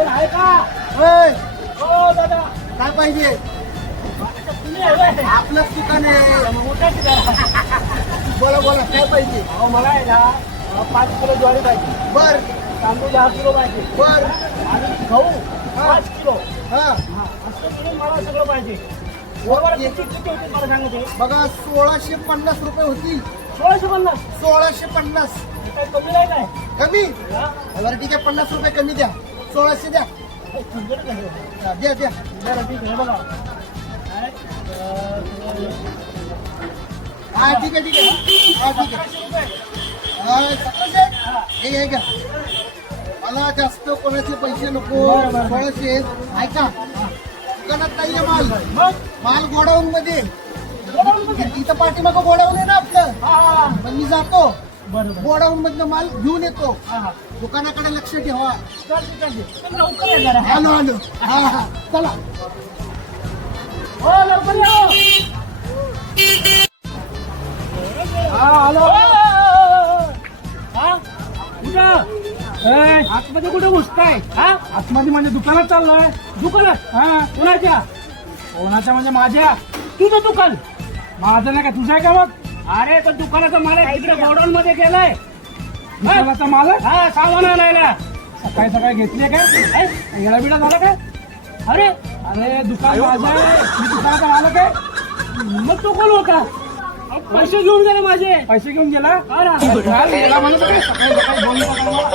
कोण आहे का? होय, हो दादा. काय पाहिजे? तुम्ही आहे होय? आपलंच दुकान आहे. मोठ्या ठिकाणी. बोला बोला, काय पाहिजे? अहो मला आहे ना 5 किलो ज्वारी पाहिजे, बर तांदूळ 10 किलो पाहिजे बर. आणि गहू 5 किलो. हा असं म्हणून मला सगळं पाहिजे. बरोबर किती किती होते मला सांगा ते. बघा, 1650 रुपये होती. 1650. 1650 हे काही कमी नाही काय? कमी. हा? बरं ठीक आहे, 50 रुपये कमी द्या. 1600 द्या. हे समजत नाही. द्या द्या. बरं ठीक आहे बघा. काय? हा ठीक आहे ठीक आहे. हा ठीक आहे. 1100 रुपये. हा, 1700. हे घ्या. मला जास्त कोणाचे पैसे नको. बरं, बरं. 1600. ऐका, दुकानात नाहीये माल. मग माल गोडाऊन मध्ये. गोडाऊन मध्ये? इथं पाठीमागं गोडाऊन आहे ना आपलं. हा. पण मी जातो बरोबर. गोडाऊन मधनं माल घेऊन येतो. हा हा. दुकानाकडे लक्ष ठेवा. चालते चालते. पण लवकर या जरा. आलो आलो. हा हा, चला. हो लवकर या हो. हा आलो. हा कुठं? आतमध्ये कुठे घुसताय? हा आतमध्ये म्हणजे दुकानात चाललोय. दुकानात? हा कोणाच्या? कोणाच्या म्हणजे माझ्या. तुझं दुकान? माझं नाही का, तुझं आहे का मग? अरे पण दुकानाचा मालक इकडे गोडाऊन मध्ये गेलाय. दुकानाचा मालक? हा सामान आणायला. सकाळी सकाळी घेतली काय? येडा बिडा झाला काय? अरे अरे दुकान माझं आहे, मी दुकानाचा मालक आहे. मग तो कोण होता? पैसे घेऊन गेले माझे. पैसे घेऊन गेला? हा ना. गेला म्हणत काय? सकाळी सकाळी बोलू नका मला.